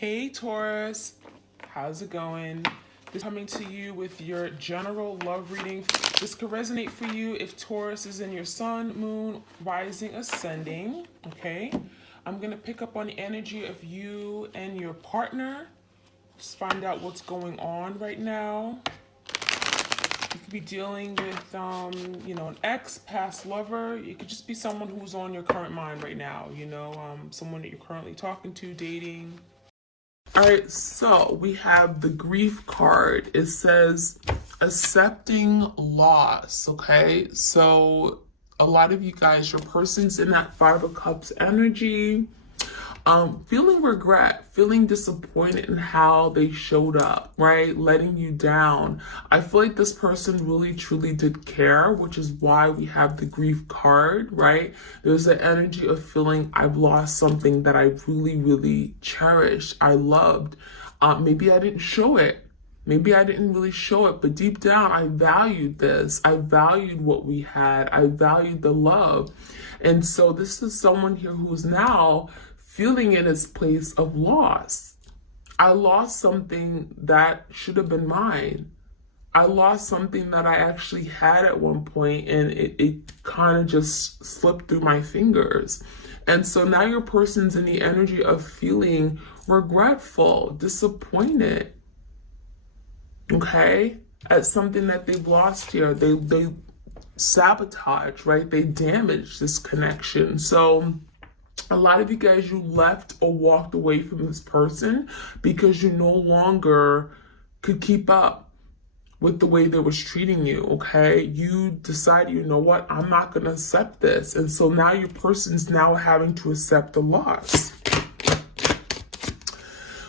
Hey Taurus, how's it going? This is coming to you with your general love reading. This could resonate for you if Taurus is in your sun, moon, rising, ascending, okay? I'm going to pick up on the energy of you and your partner. Just find out what's going on right now. You could be dealing with, an ex, past lover. It could just be someone who's on your current mind right now, someone that you're currently talking to, dating. All right, so we have the grief card. It says accepting loss, okay? So a lot of you guys, your person's in that Five of Cups energy, feeling regret, feeling disappointed in how they showed up, right? Letting you down. I feel like this person really truly did care, which is why we have the grief card, right? There's an energy of feeling I've lost something that I really, really cherished, I loved. Maybe I didn't show it. Maybe I didn't really show it, but deep down, I valued this. I valued what we had. I valued the love. And so this is someone here who's now feeling in its place of loss. I lost something that should have been mine. I lost something that I actually had at one point, and it kind of just slipped through my fingers. And so now your person's in the energy of feeling regretful, disappointed, okay, at something that they've lost here. They sabotage, right? They damage this connection. So a lot of you guys, you left or walked away from this person because you no longer could keep up with the way they was treating you, okay? You decided, you know what, I'm not gonna accept this. And so now your person's now having to accept the loss.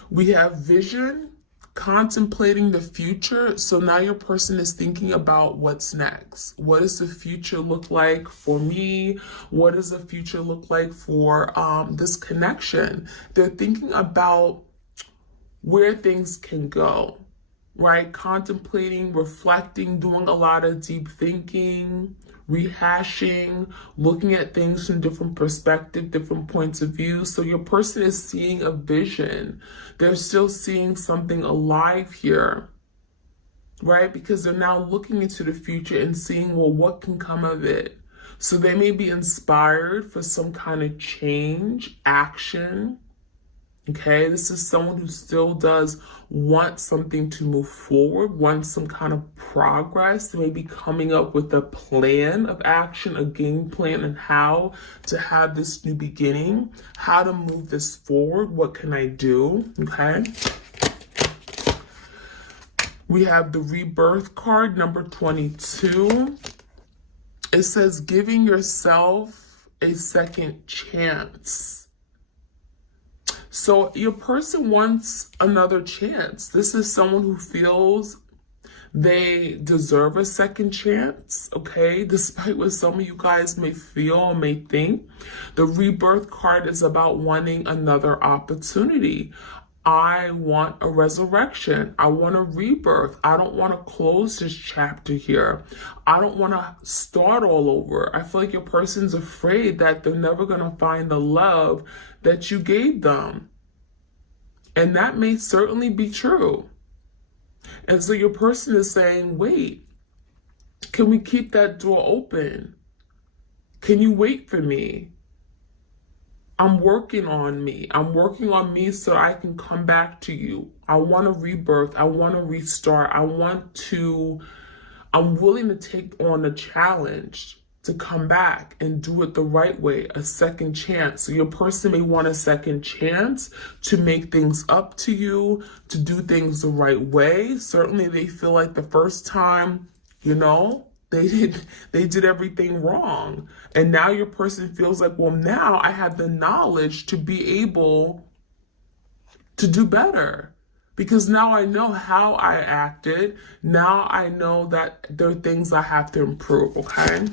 We have vision, contemplating the future. So now your person is thinking about what's next. What does the future look like for me? What does the future look like for this connection? They're thinking about where things can go, right? Contemplating, reflecting, doing a lot of deep thinking, rehashing, looking at things from different perspectives, different points of view. So your person is seeing a vision. They're still seeing something alive here, right? Because they're now looking into the future and seeing, well, what can come of it? So they may be inspired for some kind of change, action. Okay, this is someone who still does want something to move forward, wants some kind of progress, maybe coming up with a plan of action, a game plan, and how to have this new beginning, how to move this forward, what can I do, okay? We have the rebirth card, number 22. It says giving yourself a second chance. So your person wants another chance. This is someone who feels they deserve a second chance, okay? Despite what some of you guys may feel or may think, the rebirth card is about wanting another opportunity. I want a resurrection. I want a rebirth. I don't want to close this chapter here. I don't want to start all over. I feel like your person's afraid that they're never going to find the love that you gave them. And that may certainly be true. And so your person is saying, wait, can we keep that door open? Can you wait for me? I'm working on me. I'm working on me so I can come back to you. I want a rebirth. I want to restart. I'm willing to take on a challenge to come back and do it the right way, a second chance. So your person may want a second chance to make things up to you, to do things the right way. Certainly they feel like the first time, they did everything wrong. And now your person feels like, well, now I have the knowledge to be able to do better. Because now I know how I acted. Now I know that there are things I have to improve, okay?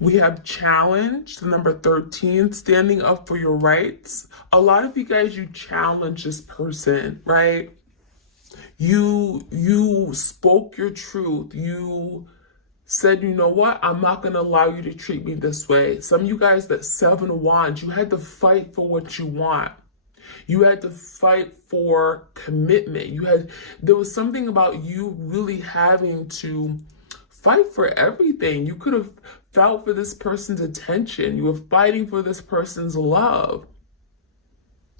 We have challenge, the number 13, standing up for your rights. A lot of you guys, you challenge this person, right? You spoke your truth. You said, you know what? I'm not going to allow you to treat me this way. Some of you guys, that 7 of Wands, you had to fight for what you want. You had to fight for commitment. There was something about you really having to fight for everything. You could have fought for this person's attention. You were fighting for this person's love,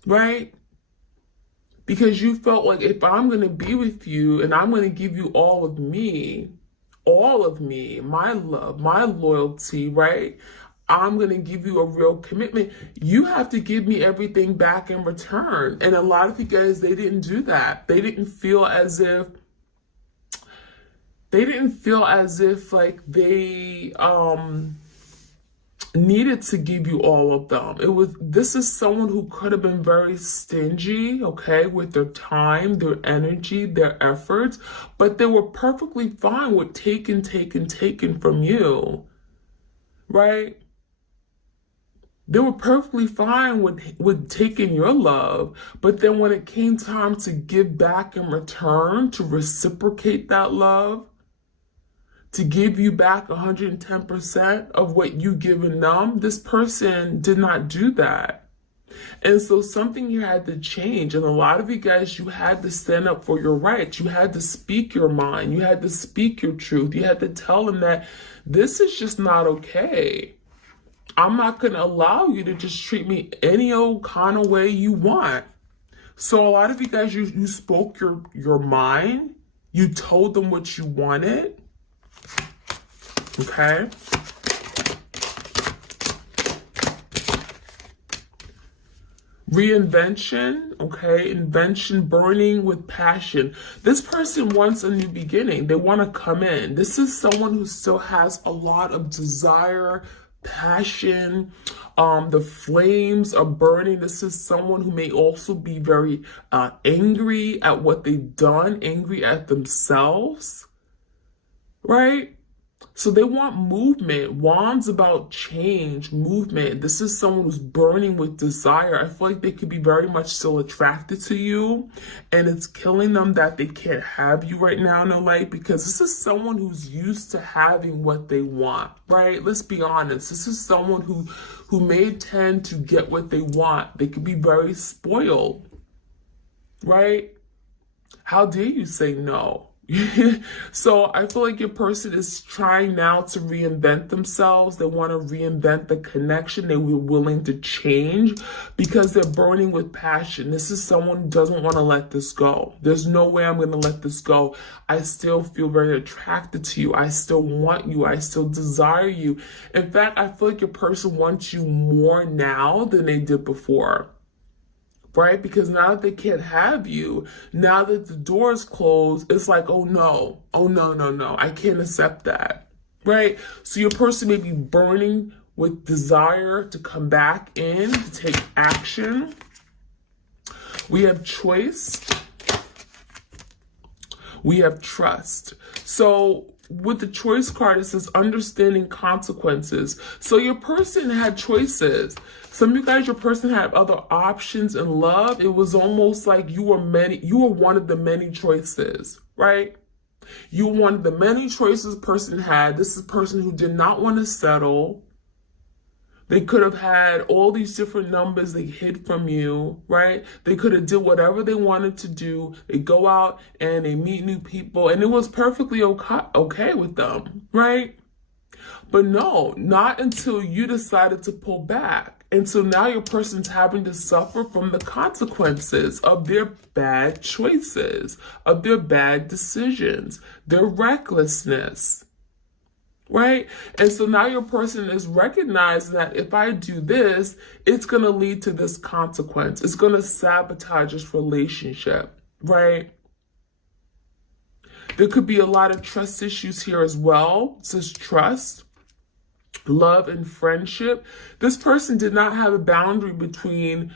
right? Because you felt like, if I'm going to be with you and I'm going to give you all of me, my love, my loyalty, right? I'm going to give you a real commitment. You have to give me everything back in return. And a lot of you guys, they didn't do that. They didn't feel as if like they needed to give you all of them. This is someone who could have been very stingy, okay, with their time, their energy, their efforts, but they were perfectly fine with taking from you, right? They were perfectly fine with taking your love, but then when it came time to give back in return, to reciprocate that love, to give you back 110% of what you given them, this person did not do that. And so something here had to change. And a lot of you guys, you had to stand up for your rights. You had to speak your mind. You had to speak your truth. You had to tell them that this is just not okay. I'm not going to allow you to just treat me any old kind of way you want. So a lot of you guys, you spoke your mind. You told them what you wanted. Okay. Reinvention, okay, invention, burning with passion. This person wants a new beginning. They want to come in. This is someone who still has a lot of desire, passion. The flames are burning. This is someone who may also be very angry at what they've done, angry at themselves, right? So they want movement. Wands about change, movement. This is someone who's burning with desire. I feel like they could be very much still attracted to you, and it's killing them that they can't have you right now in their life, because this is someone who's used to having what they want, right? Let's be honest. This is someone who may tend to get what they want. They could be very spoiled, right? How dare you say no? So I feel like your person is trying now to reinvent themselves. They want to reinvent the connection. They were willing to change because they're burning with passion. This is someone who doesn't want to let this go. There's no way I'm going to let this go. I still feel very attracted to you. I still want you. I still desire you. In fact, I feel like your person wants you more now than they did before. Right? Because now that they can't have you, now that the door is closed, it's like, oh no, I can't accept that. Right? So your person may be burning with desire to come back in, to take action. We have choice. We have trust. So with the choice card, it says understanding consequences. So your person had choices. Some of you guys, your person had other options in love. It was almost like you were one of the many choices, right? You were one of the many choices person had. This is a person who did not want to settle. They could have had all these different numbers they hid from you, right? They could have did whatever they wanted to do. They go out and they meet new people, and it was perfectly okay with them, right? But no, not until you decided to pull back. And so now your person's having to suffer from the consequences of their bad choices, of their bad decisions, their recklessness. Right? And so now your person is recognizing that if I do this, it's going to lead to this consequence. It's going to sabotage this relationship, right? There could be a lot of trust issues here as well. It says trust, love, and friendship. This person did not have a boundary between,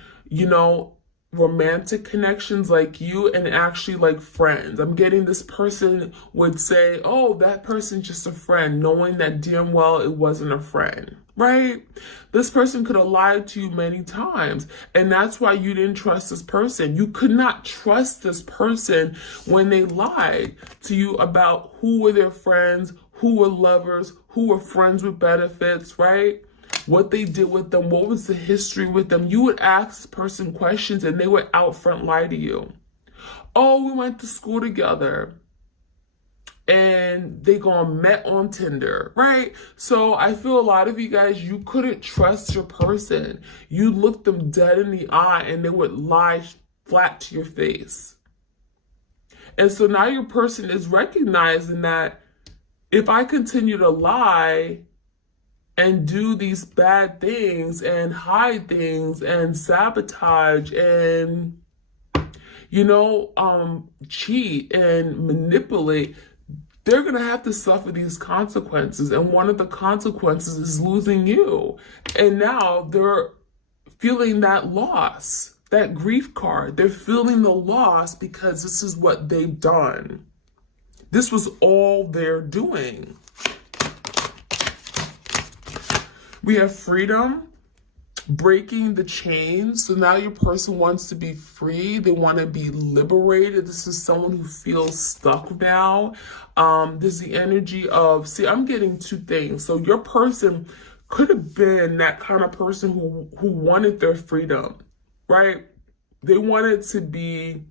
romantic connections like you and actually like friends. I'm getting this person would say, oh, that person's just a friend, knowing that damn well it wasn't a friend, right? This person could have lied to you many times, and that's why you didn't trust this person. You could not trust this person when they lied to you about who were their friends, who were lovers, who were friends with benefits, right? what they did with them, what was the history with them. You would ask this person questions and they would out front lie to you. Oh, we went to school together. And they gone met on Tinder, right? So I feel a lot of you guys, you couldn't trust your person. You looked them dead in the eye and they would lie flat to your face. And so now your person is recognizing that if I continue to lie and do these bad things and hide things and sabotage and, cheat and manipulate, they're going to have to suffer these consequences. And one of the consequences is losing you. And now they're feeling that loss, that grief card. They're feeling the loss because this is what they've done. This was all they're doing. We have freedom, breaking the chains. So now your person wants to be free. They want to be liberated. This is someone who feels stuck now. There's the energy of, I'm getting two things. So your person could have been that kind of person who wanted their freedom, right? They wanted to be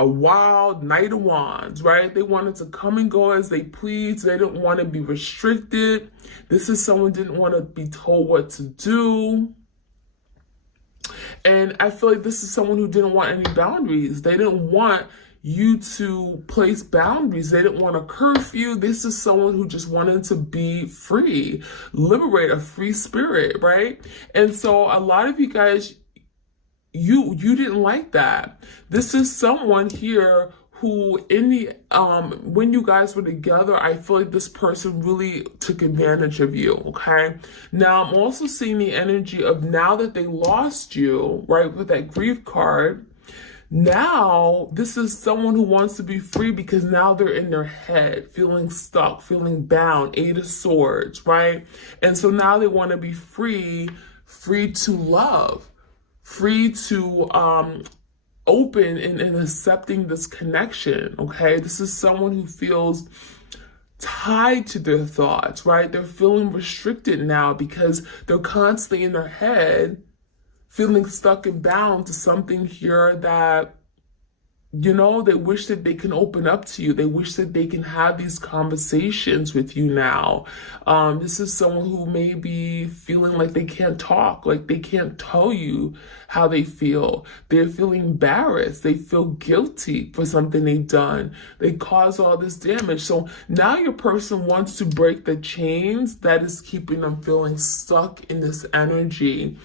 a wild knight of wands, right? They wanted to come and go as they please. They didn't want to be restricted. This is someone who didn't want to be told what to do. And I feel like this is someone who didn't want any boundaries. They didn't want you to place boundaries. They didn't want a curfew. This is someone who just wanted to be free, liberate, a free spirit, right? And so a lot of you guys, you didn't like that. This is someone here who when you guys were together, I feel like this person really took advantage of you, okay? Now, I'm also seeing the energy of now that they lost you, right, with that grief card, now this is someone who wants to be free because now they're in their head, feeling stuck, feeling bound, 8 of Swords, right? And so now they want to be free to love, free to open and accepting this connection, okay? This is someone who feels tied to their thoughts, right? They're feeling restricted now because they're constantly in their head, feeling stuck and bound to something here that, they wish that they can open up to you. They wish that they can have these conversations with you now. This is someone who may be feeling like they can't talk, like they can't tell you how they feel. They're feeling embarrassed. They feel guilty for something they've done. They cause all this damage. So now your person wants to break the chains that is keeping them feeling stuck in this energy.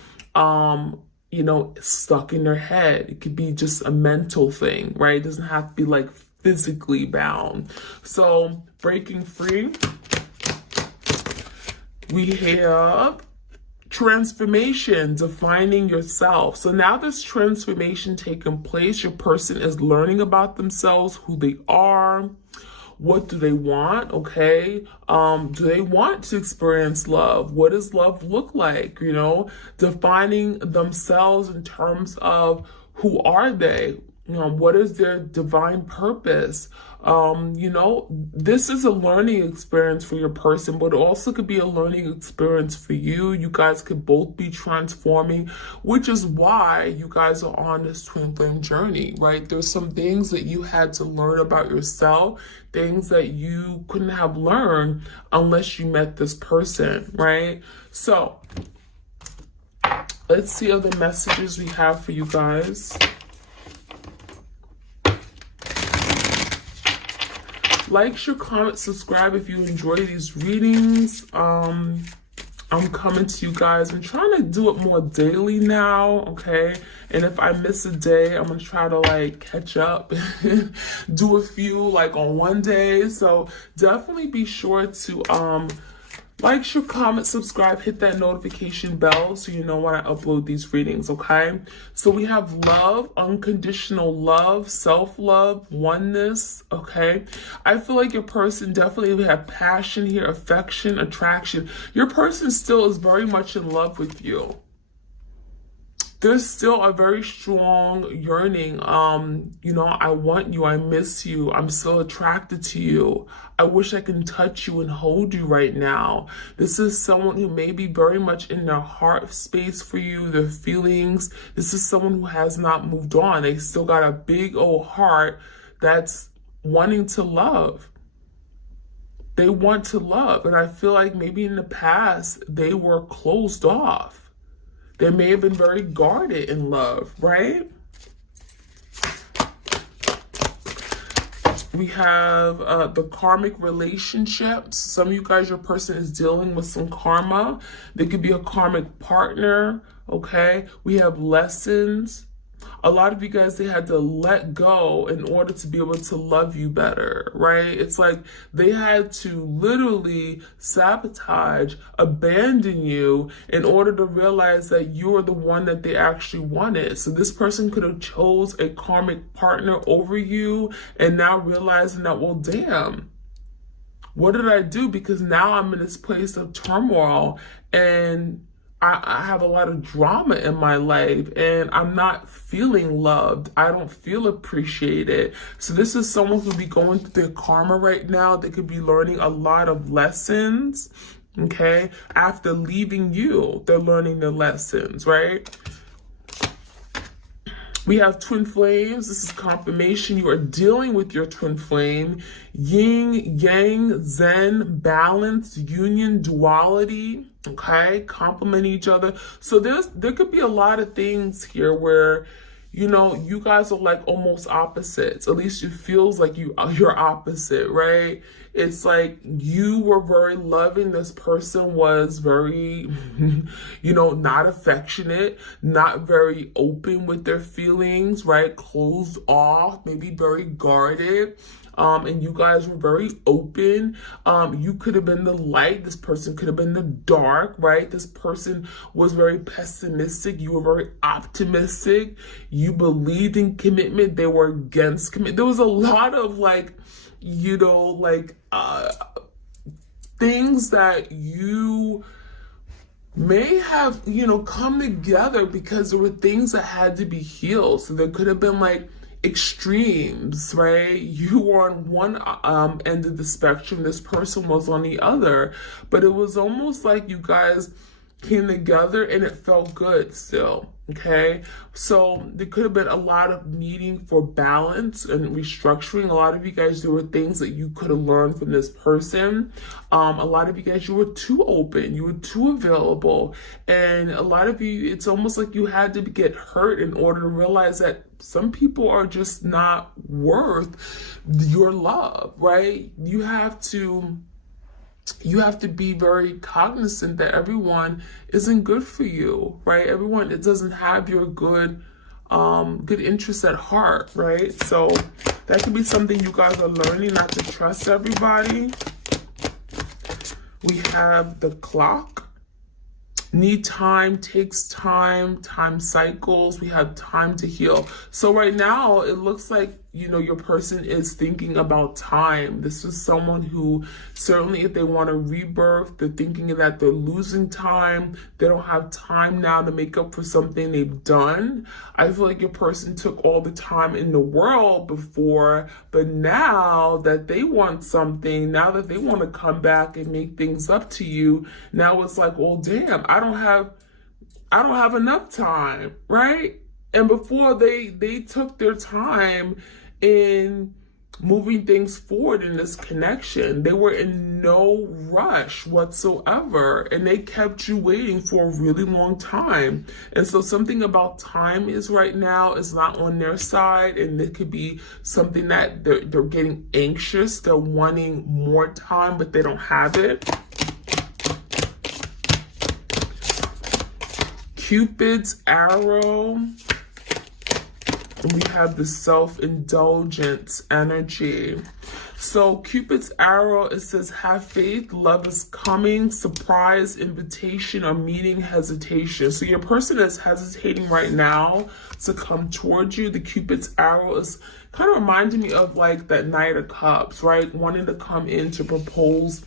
Stuck in their head. It could be just a mental thing, right? It doesn't have to be like physically bound. So breaking free, we have transformation, defining yourself. So now this transformation taking place, your person is learning about themselves, who they are. What do they want? Okay. Do they want to experience love? What does love look like? Defining themselves in terms of who are they? What is their divine purpose? This is a learning experience for your person, but it also could be a learning experience for you. You guys could both be transforming, which is why you guys are on this twin flame journey, right? There's some things that you had to learn about yourself, things that you couldn't have learned unless you met this person, right? So let's see other messages we have for you guys. Like, share, comment, subscribe if you enjoy these readings. I'm coming to you guys. I'm trying to do it more daily now, okay? And if I miss a day, I'm going to try to catch up, do a few on one day. So definitely be sure to like, share, comment, subscribe, hit that notification bell so you know when I upload these readings, okay? So we have love, unconditional love, self-love, oneness, okay? I feel like your person definitely have passion here, affection, attraction. Your person still is very much in love with you. there's still a very strong yearning. You know, I want you, I miss you, I'm still attracted to you. I wish I can touch you and hold you right now. This is someone who may be very much in their heart space for you, their feelings. This is someone who has not moved on. They still got a big old heart that's wanting to love. They want to love. And I feel like maybe in the past, they were closed off. They may have been very guarded in love, right? We have the karmic relationships. Some of you guys, your person is dealing with some karma. They could be a karmic partner, okay? We have lessons. A lot of you guys, they had to let go in order to be able to love you better, right? It's like they had to literally sabotage, abandon you in order to realize that you're the one that they actually wanted. So this person could have chose a karmic partner over you and now realizing that, well, damn, what did I do? Because now I'm in this place of turmoil and I have a lot of drama in my life and I'm not feeling loved. I don't feel appreciated. So this is someone who could be going through their karma right now. They could be learning a lot of lessons, okay? After leaving you, they're learning their lessons, right? We have twin flames. This is confirmation. You are dealing with your twin flame. Yin, yang, zen, balance, union, duality, okay? Complement each other. So there could be a lot of things here where, you know, you guys are like almost opposites. At least it feels like you're opposite, right? It's like you were very loving. This person was very, you know, not affectionate, not very open with their feelings, right? Closed off, maybe very guarded. And you guys were very open. You could have been the light. This person could have been the dark, right? This person was very pessimistic. You were very optimistic. You believed in commitment. They were against commitment. There was a lot of like, you know, like things that you may have, you know, come together because there were things that had to be healed. So there could have been like extremes, right? You were on one end of the spectrum, this person was on the other, but it was almost like you guys came together and it felt good still, okay? So there could have been a lot of needing for balance and restructuring. A lot of you guys, there were things that you could have learned from this person. A lot of you guys, you were too open, you were too available, and a lot of you, it's almost like you had to get hurt in order to realize that some people are just not worth your love, right? You have to be very cognizant that everyone isn't good for you, right? Everyone, it doesn't have your good interests at heart, right? So that could be something you guys are learning, not to trust everybody. We have the clock. Need time, takes time, time cycles. We have time to heal. So right now, it looks like, you know, your person is thinking about time. This is someone who certainly, if they want a rebirth, they're thinking that they're losing time. They don't have time now to make up for something they've done. I feel like your person took all the time in the world before, but now that they want something, now that they want to come back and make things up to you, now it's like, well, damn, I don't have enough time, right? And before they took their time in moving things forward in this connection. They were in no rush whatsoever, and they kept you waiting for a really long time. And so something about time is right now is not on their side, and it could be something that they're getting anxious. They're wanting more time, but they don't have it. Cupid's arrow. We have the self-indulgence energy. So Cupid's arrow, it says, have faith, love is coming, surprise, invitation, or meeting, hesitation. So your person is hesitating right now to come towards you. The Cupid's arrow is kind of reminding me of like that Knight of Cups, right? Wanting to come in to propose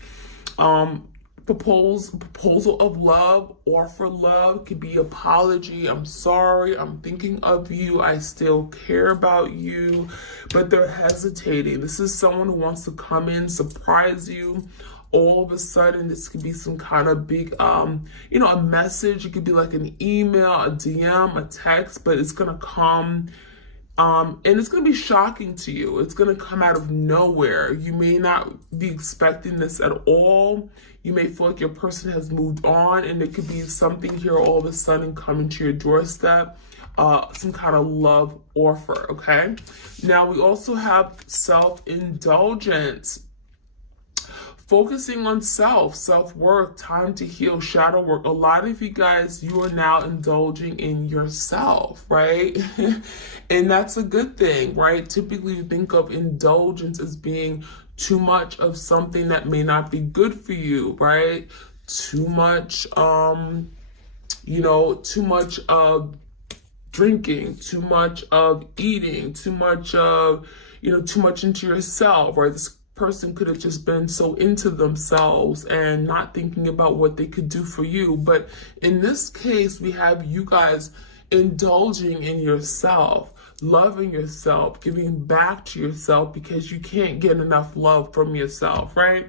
proposal of love, offer love, could be apology. I'm sorry, I'm thinking of you, I still care about you, but they're hesitating. This is someone who wants to come in, surprise you. All of a sudden, this could be some kind of big, you know, a message. It could be like an email, a DM, a text, but it's gonna come. And it's going to be shocking to you. It's going to come out of nowhere. You may not be expecting this at all. You may feel like your person has moved on, and it could be something here all of a sudden coming to your doorstep, some kind of love offer, okay? Now, we also have self-indulgence. Focusing on self-worth, time to heal, shadow work. A lot of you guys, you are now indulging in yourself, right? And that's a good thing, right? Typically, you think of indulgence as being too much of something that may not be good for you, right? Too much, you know, too much of drinking, too much of eating, too much of, you know, too much into yourself, right? This person could have just been so into themselves and not thinking about what they could do for you. But in this case, we have you guys indulging in yourself, loving yourself, giving back to yourself, because you can't get enough love from yourself, right?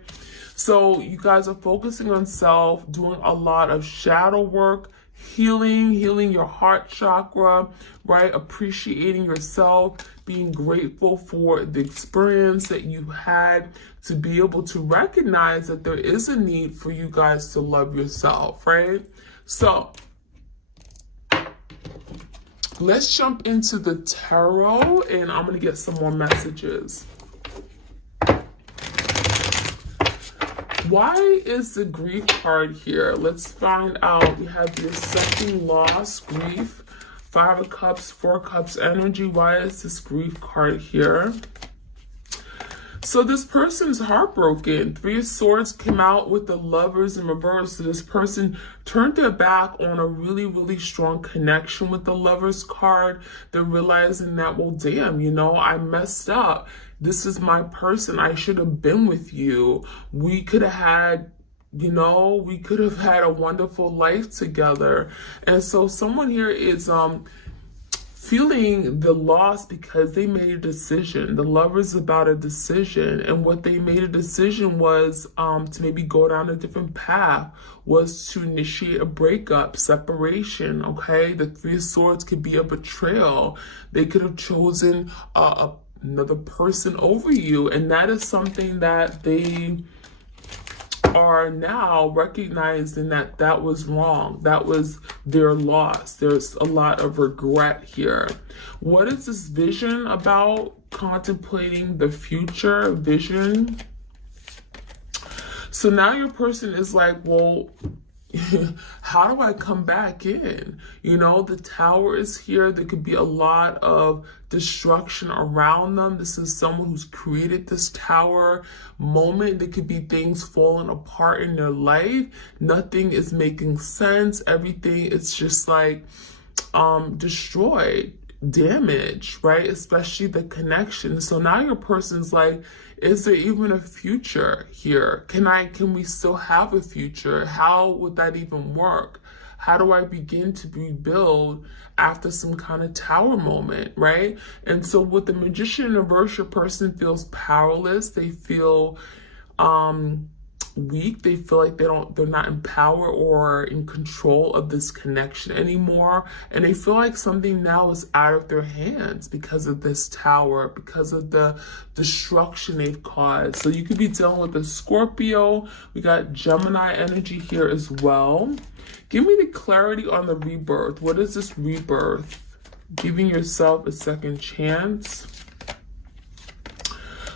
So you guys are focusing on self, doing a lot of shadow work, healing your heart chakra, right? Appreciating yourself, being grateful for the experience that you had, to be able to recognize that there is a need for you guys to love yourself, right? So let's jump into the tarot, and I'm going to get some more messages. Why is the grief card here? Let's find out. We have the accepting loss, grief, 5 of Cups, 4 of Cups energy. Why is this grief card here? So this person's heartbroken. 3 of Swords came out with the Lovers in reverse. So this person turned their back on a really, really strong connection with the Lovers card. They're realizing that, well, damn, you know, I messed up. This is my person. I should have been with you. We could have had, you know, we could have had a wonderful life together. And so someone here is feeling the loss because they made a decision. The Lover's about a decision, and what they made a decision was to maybe go down a different path, was to initiate a breakup, separation, okay? The 3 of Swords could be a betrayal. They could have chosen another person over you, and that is something that they are now recognizing that was wrong. That was their loss. There's a lot of regret here. What is this vision about? Contemplating the future, vision. So now your person is like, well, how do I come back in? You know, the Tower is here. There could be a lot of destruction around them. This is someone who's created this Tower moment. There could be things falling apart in their life. Nothing is making sense. Everything is just like destroyed, damaged, right? Especially the connection. So now your person's like, is there even a future here? Can we still have a future? How would that even work? How do I begin to rebuild after some kind of Tower moment, right? And so with the Magician in reverse, your person feels powerless. They feel weak. They feel like they're not in power or in control of this connection anymore, and they feel like something now is out of their hands because of this Tower, because of the destruction they've caused. So you could be dealing with a Scorpio. We got Gemini energy here as well. Give me the clarity on the rebirth. What is this rebirth? Giving yourself a second chance.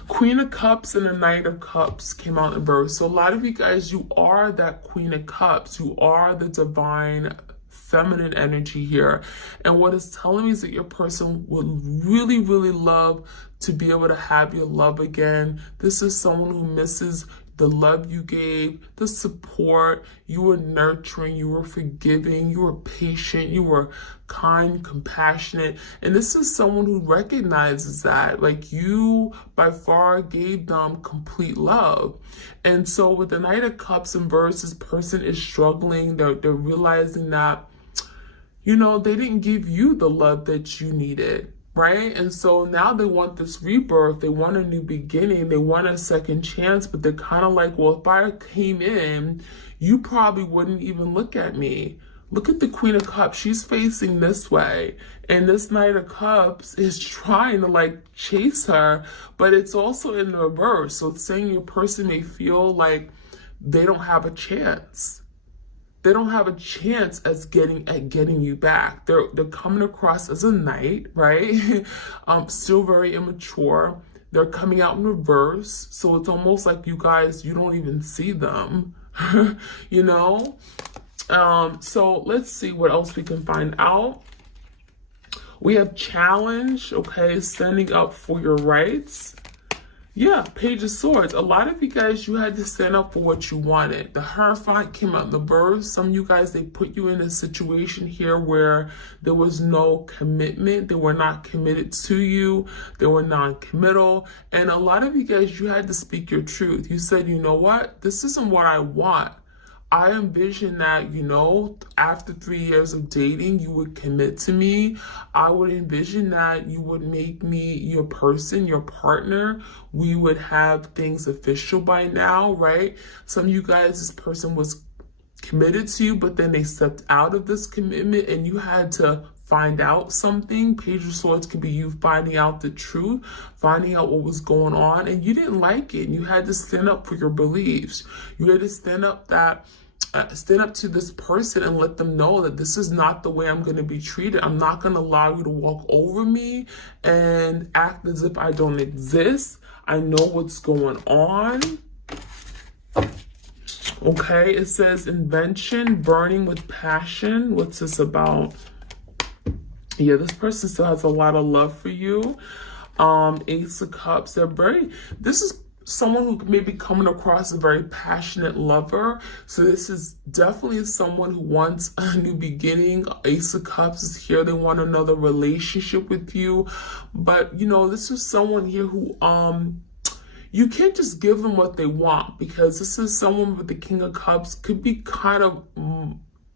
Queen of Cups and the Knight of Cups came out in reverse. So a lot of you guys, you are that Queen of Cups. You are the divine feminine energy here. And what it's telling me is that your person would really, really love to be able to have your love again. This is someone who misses the love you gave, the support. You were nurturing, you were forgiving, you were patient, you were kind, compassionate. And this is someone who recognizes that. Like, you by far gave them complete love. And so with the Knight of Cups in reverse, this person is struggling. They're realizing that, you know, they didn't give you the love that you needed, right? And so now they want this rebirth. They want a new beginning. They want a second chance, but they're kind of like, well, if I came in, you probably wouldn't even look at me. Look at the Queen of Cups. She's facing this way. And this Knight of Cups is trying to like chase her, but it's also in the reverse. So it's saying your person may feel like they don't have a chance. They don't have a chance at getting you back. They're coming across as a knight, right? Still very immature. They're coming out in reverse. So it's almost like you guys, you don't even see them, you know? So let's see what else we can find out. We have challenge, okay, standing up for your rights. Yeah, Page of Swords. A lot of you guys, you had to stand up for what you wanted. The Hierophant came out in the verse. Some of you guys, they put you in a situation here where there was no commitment. They were not committed to you. They were non-committal. And a lot of you guys, you had to speak your truth. You said, you know what? This isn't what I want. I envision that, you know, after 3 years of dating, you would commit to me. I would envision that you would make me your person, your partner. We would have things official by now, right? Some of you guys, this person was committed to you, but then they stepped out of this commitment and you had to find out something. Page of Swords could be you finding out the truth, finding out what was going on, and you didn't like it. And you had to stand up for your beliefs. You had to stand up to this person and let them know that this is not the way I'm going to be treated. I'm not going to allow you to walk over me and act as if I don't exist. I know what's going on. Okay, it says invention, burning with passion. What's this about? Yeah, this person still has a lot of love for you. Ace of Cups. This is someone who may be coming across as a very passionate lover. So this is definitely someone who wants a new beginning. Ace of Cups is here. They want another relationship with you. But, you know, this is someone here who, you can't just give them what they want, because this is someone with the King of Cups, could be kind of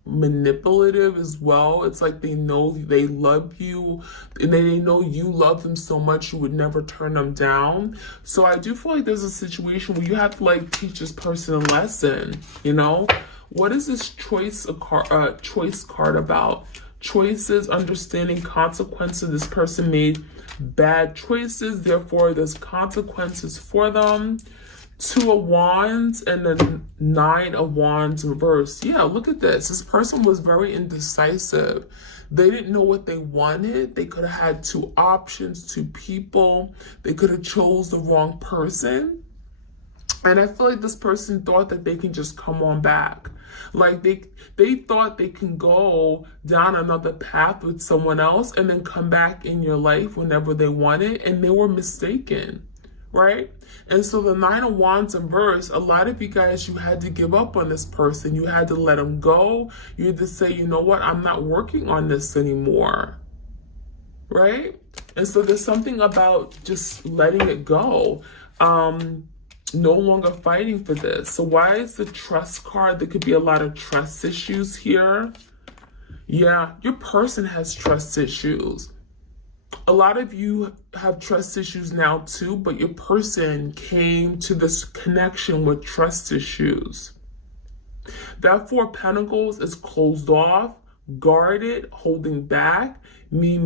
manipulative as well. It's like they know they love you and they know you love them so much you would never turn them down. So I do feel like there's a situation where you have to like teach this person a lesson, you know? What is this choice card about? Choices, understanding consequences. This person made bad choices, therefore there's consequences for them. 2 of Wands and then 9 of Wands reverse. Yeah, look at this. This person was very indecisive. They didn't know what they wanted. They could have had 2 options, 2 people. They could have chose the wrong person. And I feel like this person thought that they can just come on back. Like they thought they can go down another path with someone else and then come back in your life whenever they want it. And they were mistaken, right? And so the 9 of Wands in reverse, a lot of you guys, you had to give up on this person. You had to let him go. You had to say, you know what? I'm not working on this anymore, right? And so there's something about just letting it go. No longer fighting for this. So why is the trust card? There could be a lot of trust issues here. Yeah, your person has trust issues. A lot of you have trust issues now too, but your person came to this connection with trust issues. That 4 of Pentacles is closed off, guarded, holding back. Me,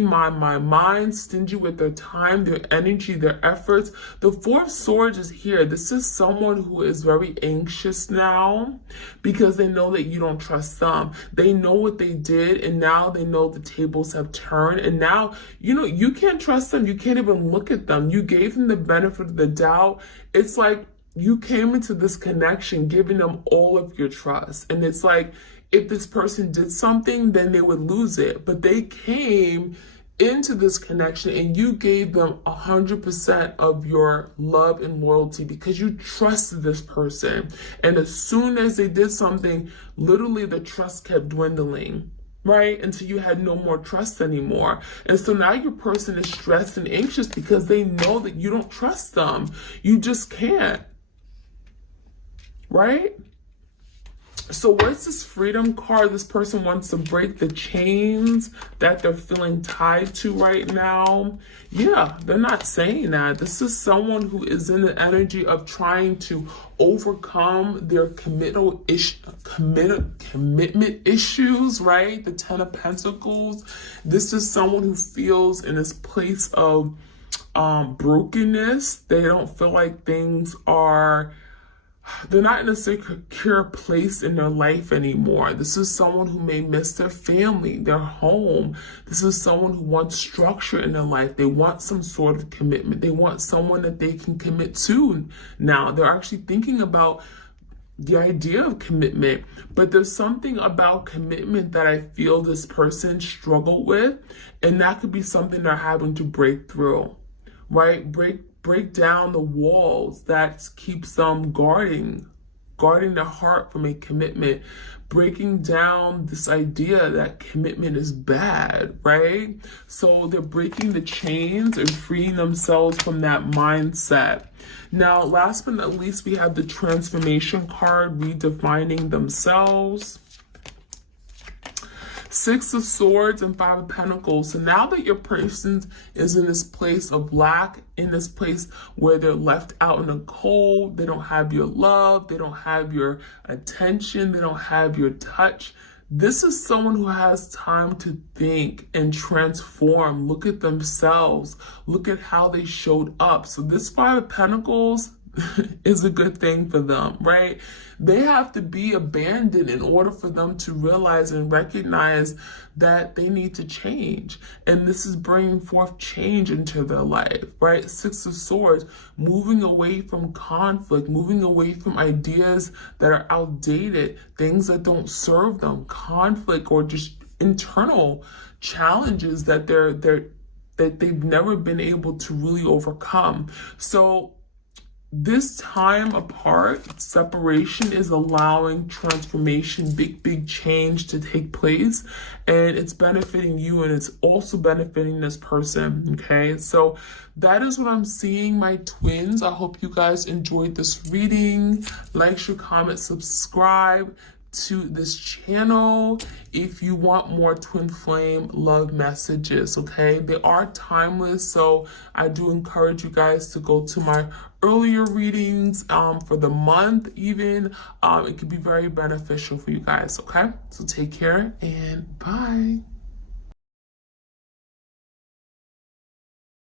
my, stingy with their time, their energy, their efforts. The 4 of Swords is here. This is someone who is very anxious now because they know that you don't trust them. They know what they did, and now they know the tables have turned. And now, you know, you can't trust them. You can't even look at them. You gave them the benefit of the doubt. It's like you came into this connection giving them all of your trust. And it's like, if this person did something, then they would lose it. But they came into this connection and you gave them 100% of your love and loyalty because you trusted this person. And as soon as they did something, literally the trust kept dwindling, right? Until you had no more trust anymore. And so now your person is stressed and anxious because they know that you don't trust them. You just can't, right? So what's this freedom card? This person wants to break the chains that they're feeling tied to right now. Yeah, they're not saying that. This is someone who is in the energy of trying to overcome their commitment issues, right? The Ten of Pentacles. This is someone who feels in this place of brokenness. They don't feel like things are... They're not in a secure place in their life anymore. This is someone who may miss their family, their home. This is someone who wants structure in their life. They want some sort of commitment. They want someone that they can commit to now. They're actually thinking about the idea of commitment, but there's something about commitment that I feel this person struggled with, and that could be something they're having to break through, right? Break down the walls that keeps them guarding their heart from a commitment, breaking down this idea that commitment is bad, right? So they're breaking the chains and freeing themselves from that mindset. Now, last but not least, we have the transformation card, redefining themselves. Six of Swords and Five of Pentacles. So now that your person is in this place of lack, in this place where they're left out in the cold, they don't have your love, they don't have your attention, they don't have your touch. This is someone who has time to think and transform, look at themselves, look at how they showed up. So this Five of Pentacles is a good thing for them, right? They have to be abandoned in order for them to realize and recognize that they need to change. And this is bringing forth change into their life, right? Six of Swords, moving away from conflict, moving away from ideas that are outdated, things that don't serve them, conflict or just internal challenges that that they've never been able to really overcome. So this time apart, separation is allowing transformation, big change to take place, and it's benefiting you and it's also benefiting this person, okay? So that is what I'm seeing, my twins. I hope you guys enjoyed this reading. Like, share, comment, subscribe to this channel if you want more twin flame love messages, okay? They are timeless, so I do encourage you guys to go to my earlier readings for the month even. It could be very beneficial for you guys, okay? So take care and bye.